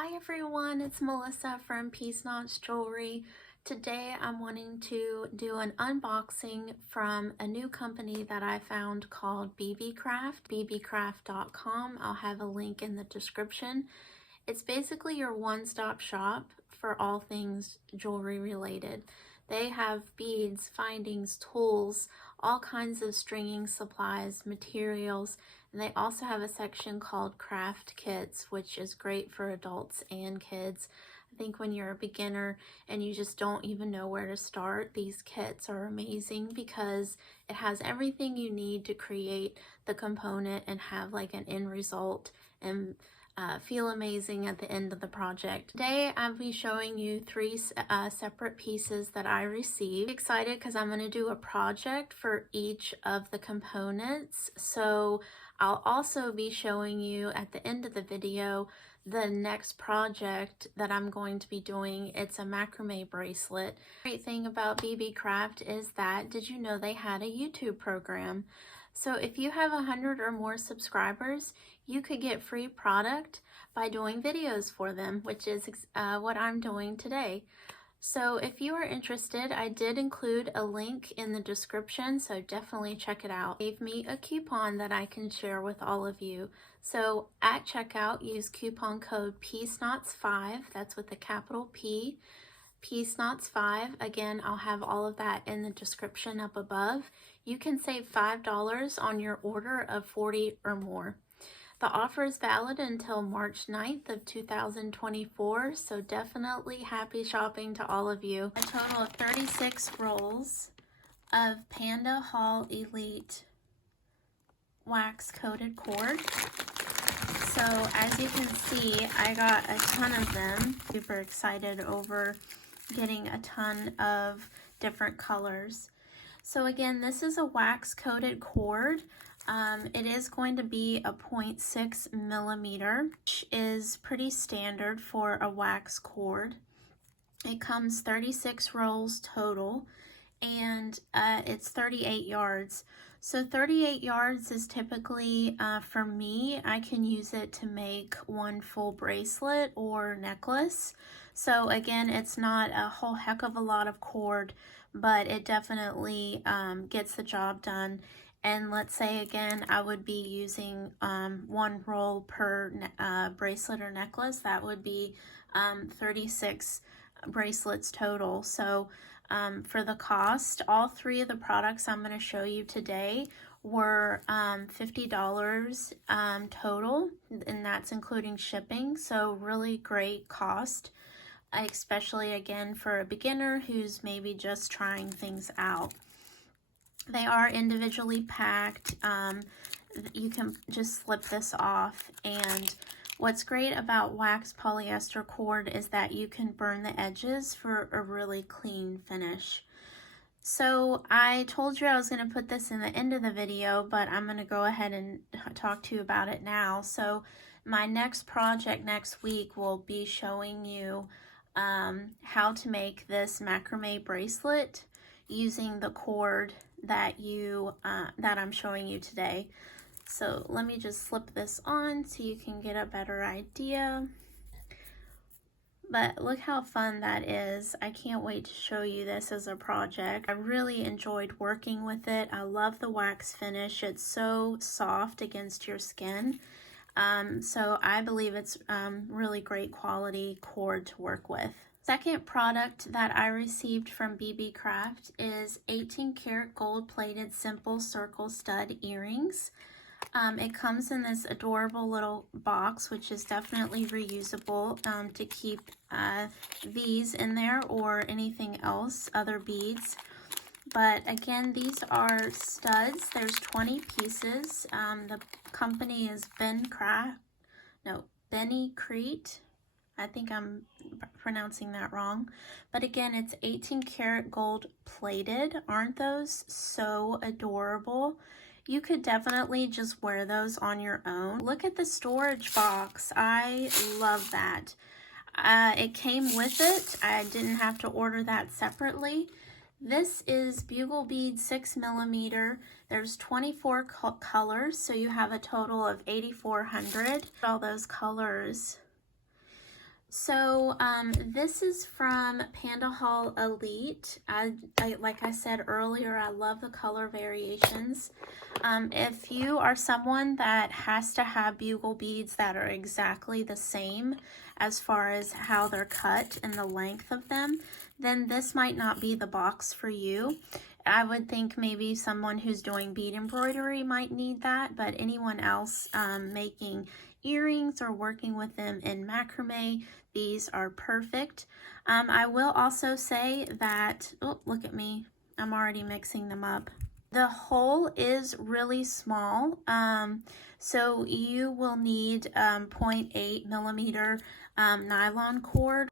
Hi everyone, it's Melissa from Peace Knots Jewelry. Today I'm wanting to do an unboxing from a new company that I found called Beebeecraft, beebeecraft.com. I'll have a link in the description. It's basically your one-stop shop for all things jewelry related. They have beads, findings, tools, all kinds of stringing supplies, materials, and they also have a section called craft kits, which is great for adults and kids. I think when you're a beginner and you just don't even know where to start, these kits are amazing because it has everything you need to create the component and have like an end result and feel amazing at the end of the project. Today I'll be showing you three separate pieces that I received. I'm excited because I'm going to do a project for each of the components. So I'll also be showing you at the end of the video the next project that I'm going to be doing. It's a macrame bracelet. The great thing about Beebeecraft is that, did you know they had a YouTube program? So if you have 100 or more subscribers, you could get free product by doing videos for them, which is what I'm doing today. So if you are interested, I did include a link in the description, so definitely check it out. They gave me a coupon that I can share with all of you. So at checkout, use coupon code PEACEKNOTS5, that's with a capital P, PEACEKNOTS5. Again, I'll have all of that in the description up above. You can save $5 on your order of 40 or more. The offer is valid until March 9th of 2024, so definitely happy shopping to all of you. A total of 36 rolls of Panda Hall Elite wax coated cord. So as you can see, I got a ton of them. Super excited over getting a ton of different colors. So again, this is a wax coated cord. It is going to be a 0.6 millimeter, which is pretty standard for a wax cord. It comes 36 rolls total, and it's 38 yards. So 38 yards is typically, for me, I can use it to make one full bracelet or necklace. So again, it's not a whole heck of a lot of cord, but it definitely gets the job done. And let's say again, I would be using one roll per bracelet or necklace. That would be 36 bracelets total. So for the cost, all three of the products I'm going to show you today were $50 total, and that's including shipping. So really great cost, especially again for a beginner who's maybe just trying things out. They are individually packed. You can just slip this off, and what's great about wax polyester cord is that you can burn the edges for a really clean finish. So I told you I was going to put this in the end of the video, but I'm going to go ahead and talk to you about it now. So my next project next week will be showing you how to make this macrame bracelet using the cord that I'm showing you today. So let me just slip this on so you can get a better idea. But look how fun that is. I can't wait to show you this as a project. I really enjoyed working with it. I love the wax finish. It's so soft against your skin. So I believe it's really great quality cord to work with. Second product that I received from Beebeecraft is 18 karat gold plated simple circle stud earrings. It comes in this adorable little box, which is definitely reusable to keep these in there or anything else, other beads. But again, these are studs. There's 20 pieces. The company is Beebeecraft. I think I'm pronouncing that wrong. But again, it's 18 karat gold plated. Aren't those so adorable? You could definitely just wear those on your own. Look at the storage box. I love that. It came with it. I didn't have to order that separately. This is Bugle Bead 6 millimeter. There's 24 colors, so you have a total of 8,400. All those colors. So this is from Panda Haul Elite. Like I said earlier, I love the color variations. If you are someone that has to have bugle beads that are exactly the same as far as how they're cut and the length of them, then this might not be the box for you. I would think maybe someone who's doing bead embroidery might need that, but anyone else making earrings or working with them in macrame, these are perfect. I will also say that, oh, look at me, I'm already mixing them up. The hole is really small, so you will need 0.8 millimeter nylon cord.